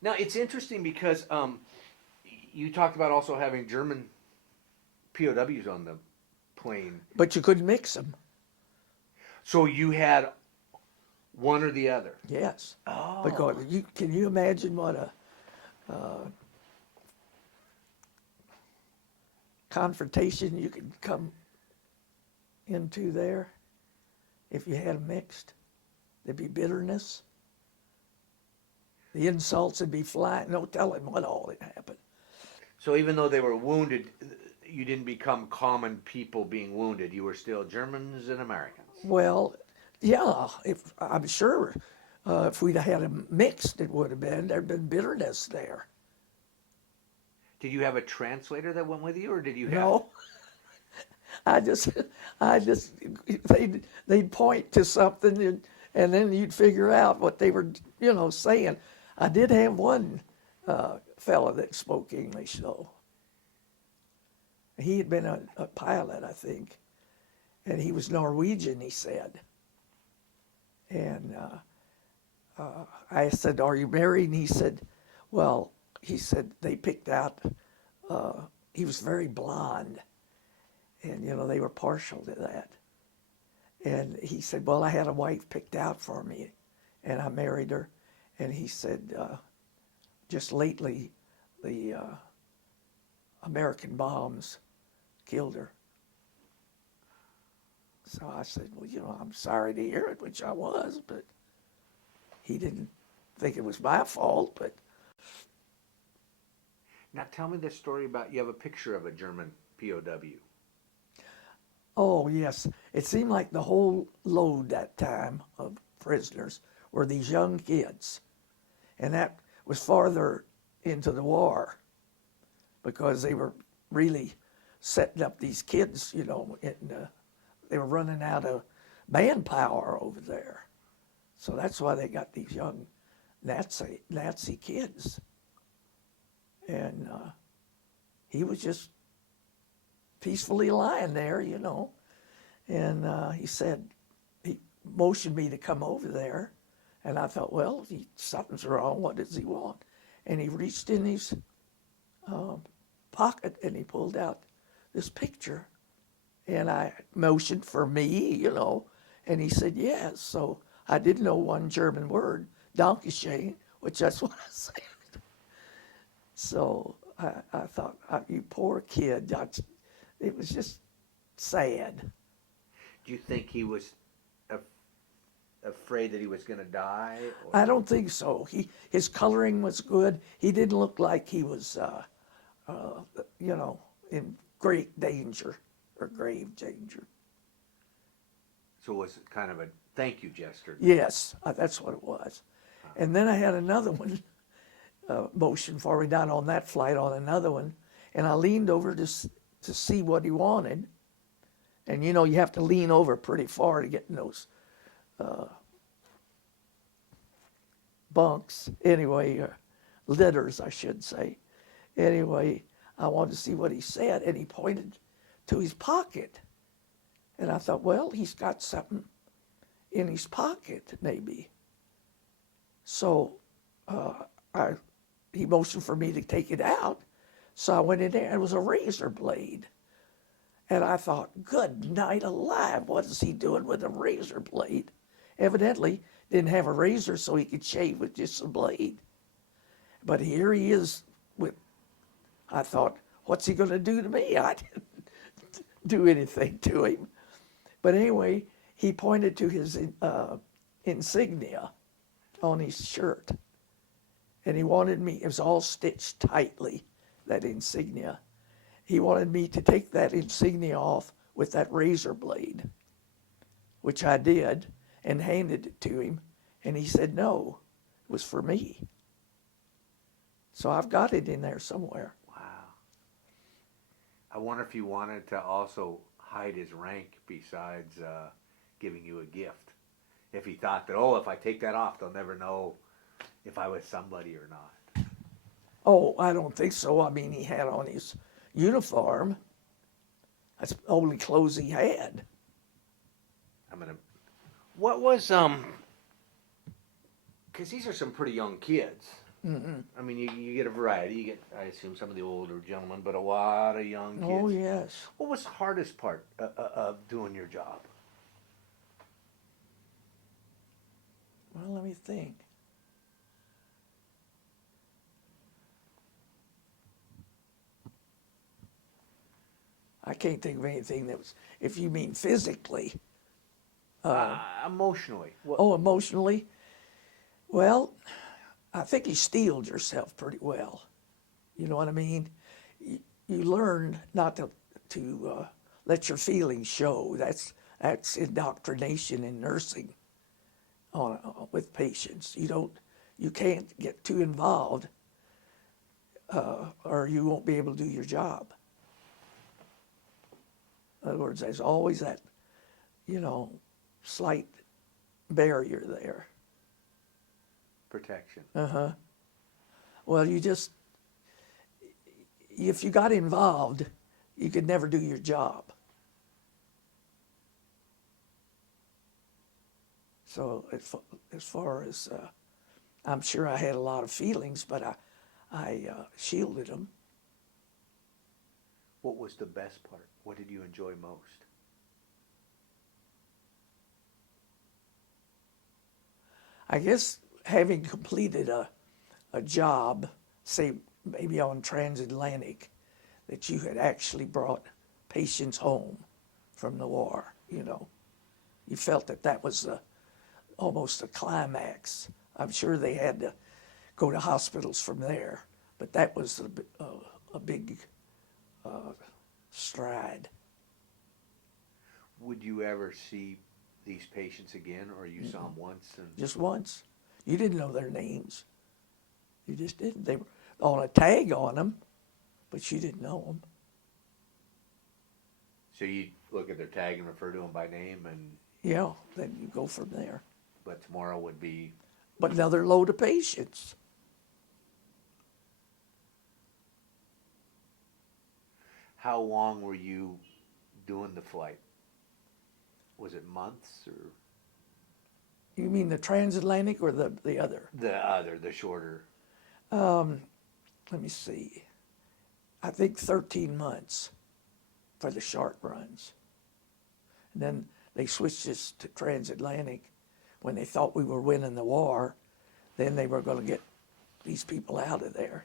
Now it's interesting because you talked about also having German POWs on the plane. But you couldn't mix them. So you had one or the other. Yes. Oh. Because can you imagine what a confrontation you could come into there if you had them mixed? There'd be bitterness. The insults would be flying. No telling what all had happened. So even though they were wounded, you didn't become common people being wounded. You were still Germans and Americans. Well, yeah, if I'm sure if we'd had them mixed, it would have been. There'd been bitterness there. Did you have a translator that went with you, or did you have? No, I just, they'd point to something, and then you'd figure out what they were, saying. I did have one fella that spoke English, though. He had been a pilot, I think, and he was Norwegian, he said. And I said, "Are you married?" And he said, "Well," he said, "they picked out." He was very blonde, and they were partial to that. And he said, "Well, I had a wife picked out for me, and I married her." And he said, "Just lately, the American bombs killed her." So I said, "Well, I'm sorry to hear it," which I was, but he didn't think it was my fault. But Now tell me this story about you have a picture of a German POW. oh yes, it seemed like the whole load that time of prisoners were these young kids, and that was farther into the war because they were really setting up these kids, and they were running out of manpower over there. So that's why they got these young Nazi kids. And he was just peacefully lying there, And he said, he motioned me to come over there. And I thought, well, something's wrong. What does he want? And he reached in his pocket and he pulled out this picture. And I motioned for me, and he said yes. So I didn't know one German word, Dankeschön, which that's what I said. So I thought, you poor kid. It was just sad. Do you think he was afraid that he was going to die? Or? I don't think so. His coloring was good. He didn't look like he was, in great danger or grave danger. So it was kind of a thank you gesture. Yes, that's what it was. And then I had another one motion for me, not on that flight, on another one, and I leaned over to see what he wanted. And you have to lean over pretty far to get in those bunks. Anyway, litters, I should say. Anyway, I wanted to see what he said, and he pointed to his pocket. And I thought, well, he's got something in his pocket, maybe. So he motioned for me to take it out. So I went in there, and it was a razor blade. And I thought, good night alive, what is he doing with a razor blade? Evidently, didn't have a razor so he could shave with just a blade. But here he is I thought, what's he going to do to me? I didn't do anything to him. But anyway, he pointed to his insignia on his shirt. And he wanted me, it was all stitched tightly, that insignia. He wanted me to take that insignia off with that razor blade, which I did, and handed it to him. And he said, no, it was for me. So I've got it in there somewhere. Wow. I wonder if he wanted to also hide his rank besides giving you a gift. If he thought that, if I take that off, they'll never know if I was somebody or not. Oh, I don't think so. I mean, he had on his uniform. That's the only clothes he had. What was, because these are some pretty young kids. I mean, you get a variety. You get, I assume, some of the older gentlemen, but a lot of young kids. Oh, yes. What was the hardest part of doing your job? Well, let me think. I can't think of anything that was, if you mean physically. Emotionally. What, Oh, emotionally? Well, I think you steeled yourself pretty well. You know what I mean? You learn not to let your feelings show. That's indoctrination in nursing with patients. You can't get too involved, or you won't be able to do your job. In other words, there's always that, slight barrier there. protection. Well, if you got involved, you could never do your job. So as far as, I'm sure I had a lot of feelings, but I shielded them. What was the best part? What did you enjoy most? I guess having completed a job, say maybe on transatlantic, that you had actually brought patients home from the war, You felt that was almost a climax. I'm sure they had to go to hospitals from there, but that was a big stride. Would you ever see these patients again, or you saw them once? And Just once. You didn't know their names. You just didn't. They were on a tag on them, but you didn't know them. so you'd look at their tag and refer to them by name, and Yeah, then you go from there. but tomorrow would be. But another load of patients. How long were you doing the flight? Was it months or You mean the transatlantic or the other? the shorter? Let me see. I think 13 months for the short runs. And then they switched us to transatlantic when they thought we were winning the war. Then they were going to get these people out of there,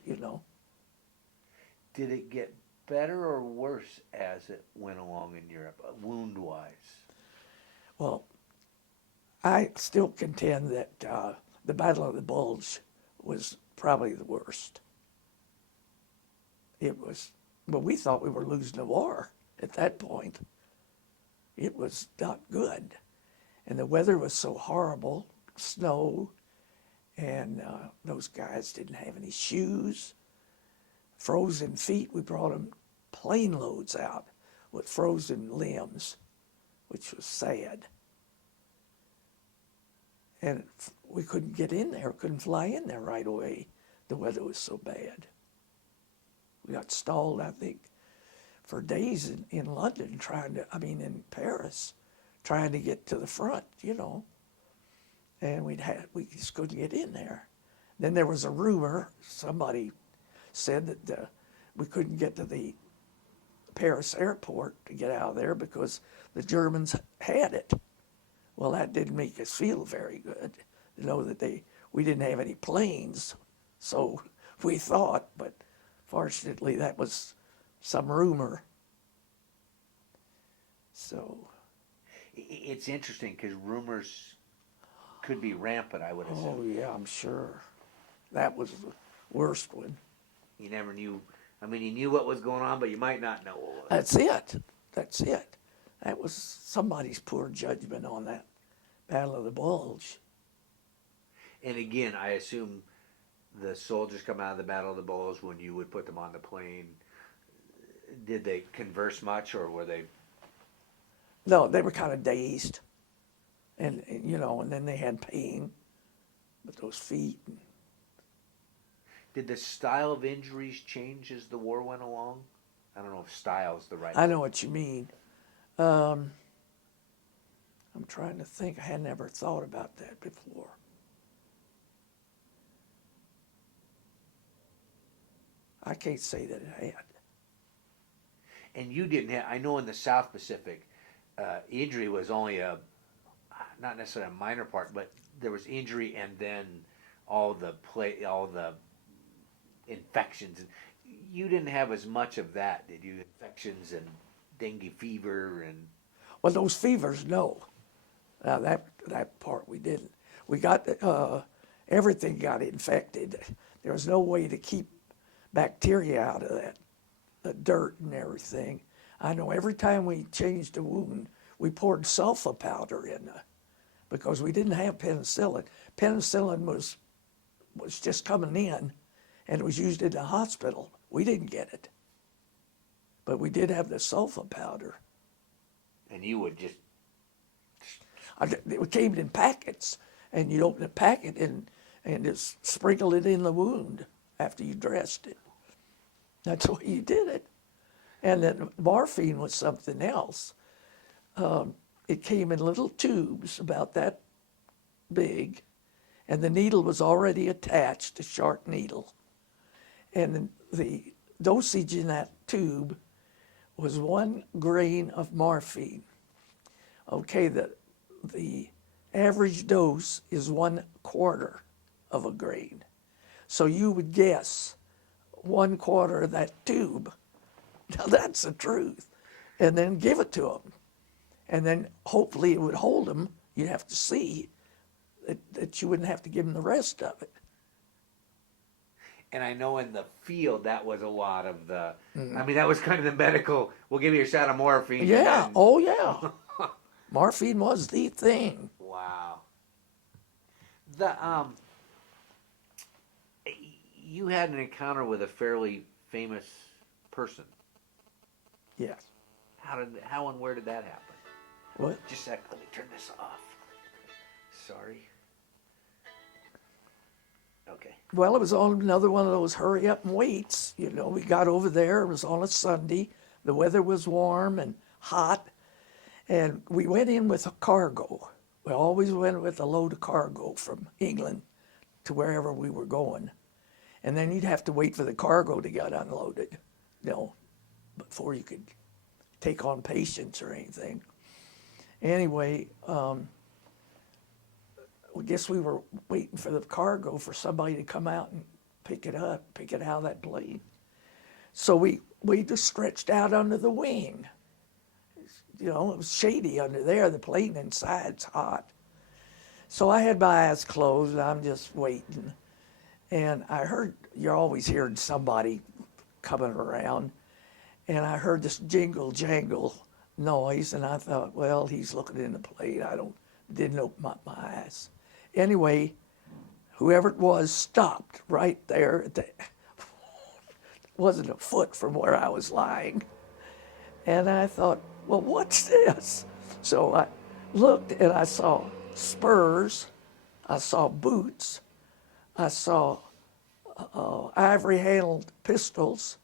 Did it get better or worse as it went along in Europe, wound-wise? Well, I still contend that the Battle of the Bulge was probably the worst. It was, but we thought we were losing the war at that point. It was not good. And the weather was so horrible, snow, and those guys didn't have any shoes, frozen feet. We brought them plane loads out with frozen limbs, which was sad. And we couldn't get in there, couldn't fly in there right away. The weather was so bad. We got stalled, I think, for days in London in Paris, trying to get to the front, And we just couldn't get in there. Then there was a rumor, somebody said that we couldn't get to the Paris airport to get out of there because the Germans had it. Well, that didn't make us feel very good to know that we didn't have any planes, so we thought, but fortunately that was some rumor. So. It's interesting because rumors could be rampant, I would assume. Oh yeah, I'm sure. That was the worst one. You never knew. I mean, you knew what was going on, but you might not know what was. That's it. That was somebody's poor judgment on that Battle of the Bulge. And again, I assume the soldiers come out of the Battle of the Bulge when you would put them on the plane. Did they converse much, or were they? No, they were kind of dazed, and then they had pain with those feet. Did the style of injuries change as the war went along? I don't know if style is the right. I know what you mean. I'm trying to think. I had never thought about that before. I can't say that it had. And you didn't have, I know in the South Pacific, injury was only not necessarily a minor part, but there was injury and then all the infections. You didn't have as much of that, did you? Infections and dengue fever and. Well, those fevers, no. Now that part we didn't. We got everything got infected. There was no way to keep bacteria out of that, the dirt and everything. I know every time we changed a wound, we poured sulfa powder in because we didn't have penicillin. Penicillin was just coming in, and it was used in the hospital. We didn't get it, but we did have the sulfa powder. And you would just. It came in packets, and you'd open a packet and just sprinkle it in the wound after you dressed it. That's the way you did it. And then morphine was something else. It came in little tubes about that big, and the needle was already attached, a sharp needle. And the dosage in that tube was 1 grain of morphine. Okay, the average dose is 1/4 of a grain. So you would guess 1/4 of that tube. Now that's the truth. And then give it to them. And then hopefully it would hold them. You'd have to see that you wouldn't have to give them the rest of it. And I know in the field that was a lot of the. I mean, that was kind of the medical. We'll give you a shot of morphine. Yeah. Oh yeah. Morphine was the thing. Wow. The you had an encounter with a fairly famous person. Yes. How and where did that happen? What? Just a sec. Let me turn this off. Sorry. Okay. Well, it was on another one of those hurry up and waits. You know, we got over there. It was on a Sunday. The weather was warm and hot. And we went in with a cargo. We always went with a load of cargo from England to wherever we were going. And then you'd have to wait for the cargo to get unloaded, you know, before you could take on patients or anything. Anyway, I guess we were waiting for the cargo for somebody to come out and pick it up, pick it out of that plane. So we just stretched out under the wing. You know, it was shady under there. The plane inside's hot. So I had my eyes closed, and I'm just waiting. And I heard, you're always hearing somebody coming around. And I heard this jingle jangle noise, and I thought, well, he's looking in the plane. Didn't open up my eyes. Anyway, whoever it was stopped right there. Wasn't a foot from where I was lying. And I thought, well, what's this? So I looked and I saw spurs, I saw boots, I saw ivory-handled pistols,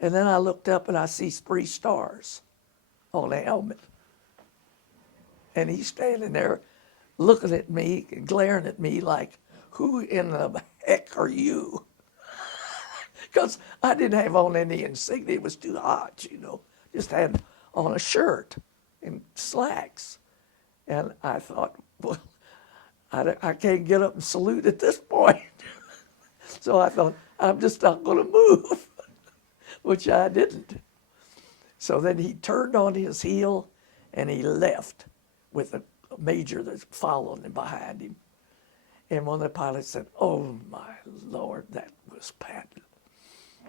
and then I looked up and I see 3 stars on the helmet. And he's standing there looking at me, glaring at me like, who in the heck are you? Because I didn't have on any insignia. It was too hot, you know. Just had on a shirt and slacks. And I thought, well, I can't get up and salute at this point. So I thought, I'm just not going to move, which I didn't. So then he turned on his heel and he left with a major that's following him behind him. And one of the pilots said, oh my Lord, that was Patton.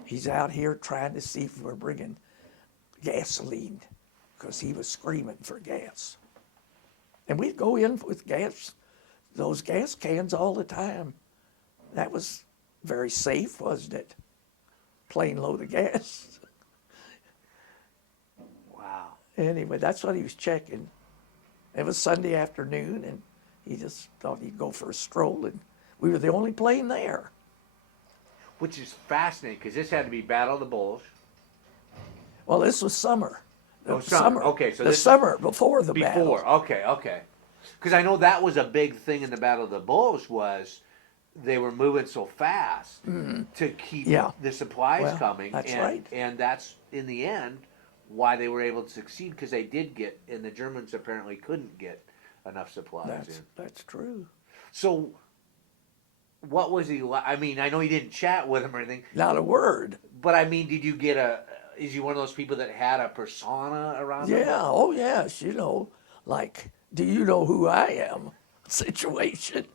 He's out here trying to see if we're bringing gasoline, because he was screaming for gas. And we'd go in with gas, those gas cans all the time. That was very safe, wasn't it? Plain load of gas. Wow. Anyway, that's what he was checking. It was Sunday afternoon, and he just thought he'd go for a stroll, and we were the only plane there. Which is fascinating, because this had to be Battle of the Bulge. Well, this was summer. Summer. Okay, so the summer before the battle. Okay. Because I know that was a big thing in the Battle of the Bulge was they were moving so fast to keep Yeah. the supplies Well, coming. that's and, right. And that's, in the end, why they were able to succeed, because they did get, and the Germans apparently couldn't get enough supplies in. That's true. So, what was he like? I mean, I know you didn't chat with him or anything, Not a word. but I mean, did you get is he one of those people that had a persona around him? Yeah, oh yes, like, do you know who I am situation.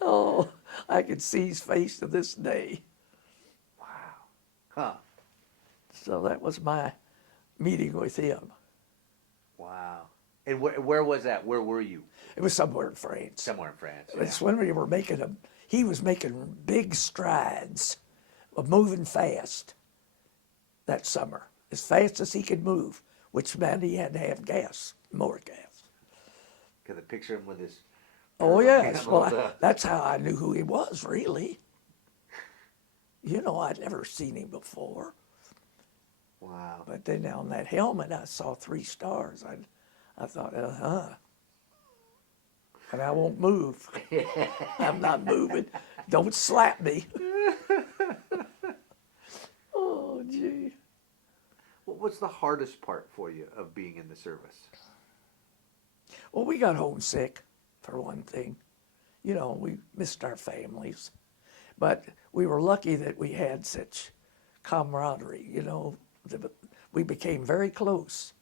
Oh, I can see his face to this day. Wow. Huh. So that was my meeting with him. Wow. And where was that? Where were you? It was somewhere in France. Somewhere in France. It's when we were he was making big strides of moving fast that summer, as fast as he could move, which meant he had to have gas, more gas. Because I picture him with his. Oh, yes. Well, camel, that's how I knew who he was, really. I'd never seen him before. Wow. But then on that helmet, I saw 3 stars. I thought, and I won't move. I'm not moving. Don't slap me. Oh, gee. What was the hardest part for you of being in the service? Well, we got homesick, for one thing. We missed our families. But we were lucky that we had such camaraderie, We became very close.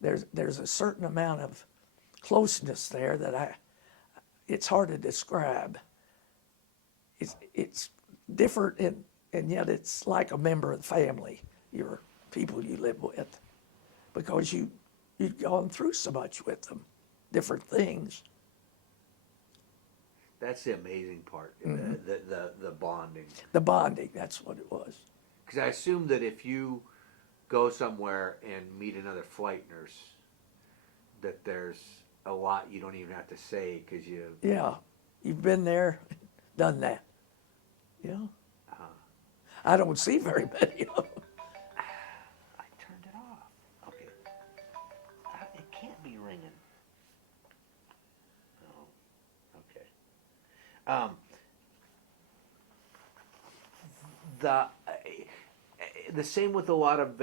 There's a certain amount of closeness there that it's hard to describe. It's different, and yet it's like a member of the family, your people you live with, because you've gone through so much with them, different things. That's the amazing part, the bonding. The bonding, that's what it was. Because I assume that if you go somewhere and meet another flight nurse, that there's a lot you don't even have to say because you. Yeah, you've been there, done that. Yeah. Uh, I don't see very many of them. I turned it off. Okay. It can't be ringing. Oh, okay. The same with a lot of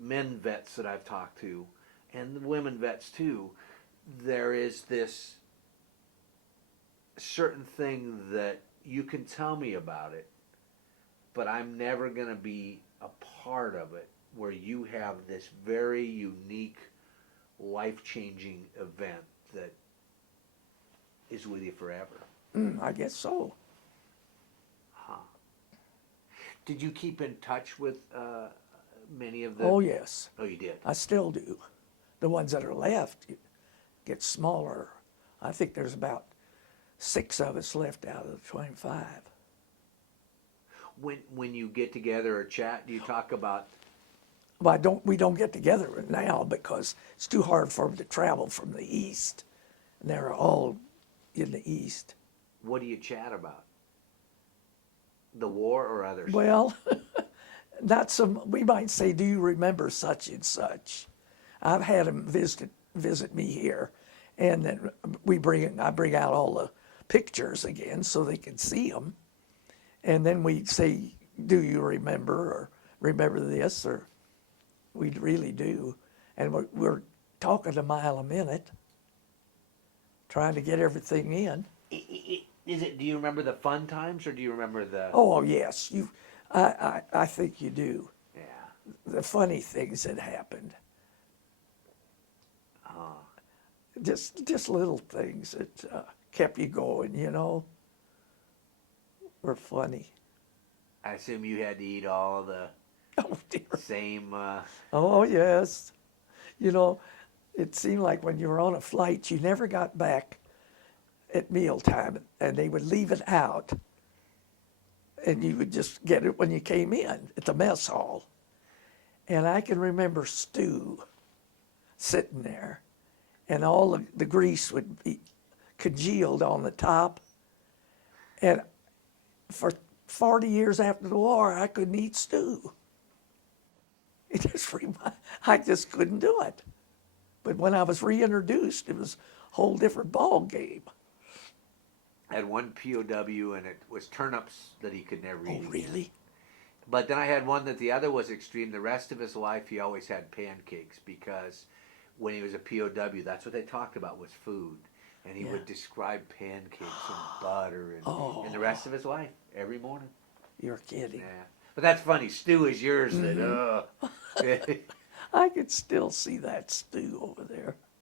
men vets that I've talked to, and the women vets too. There is this certain thing that you can tell me about it, but I'm never going to be a part of it, where you have this very unique, life-changing event that is with you forever. I guess so. Huh. Did you keep in touch with many of the... Oh, yes. Oh, you did? I still do. The ones that are left get smaller. I think there's about 6 of us left out of the 25. When you get together or chat, do you talk about... Well, we don't get together now because it's too hard for them to travel from the east. And they're all in the east. What do you chat about? The war or others? Well, we might say, do you remember such and such? I've had them visit me here, and then I bring out all the pictures again so they can see them. And then we say, do you remember, or remember this, or we really do. And we're talking a mile a minute, trying to get everything in. Do you remember the fun times, or do you remember the... Oh, yes. I think you do. Yeah. The funny things that happened. Just little things that kept you going, were funny. I assume you had to eat all the Oh, dear. same... Oh, yes. It seemed like when you were on a flight, you never got back at mealtime, and they would leave it out, and you would just get it when you came in at the mess hall. And I can remember stew sitting there, and all the grease would be congealed on the top. And for 40 years after the war, I couldn't eat stew. I just couldn't do it. But when I was reintroduced, it was a whole different ball game. I had one POW, and it was turnips that he could never eat. Oh, again. really? But then I had one that the other was extreme. The rest of his life, he always had pancakes because when he was a POW, that's what they talked about was food. And he Yeah. would describe pancakes and butter and the Oh. rest of his life, every morning. You're kidding. Yeah. But that's funny. Stew is yours. Mm-hmm. That, I could still see that stew over there.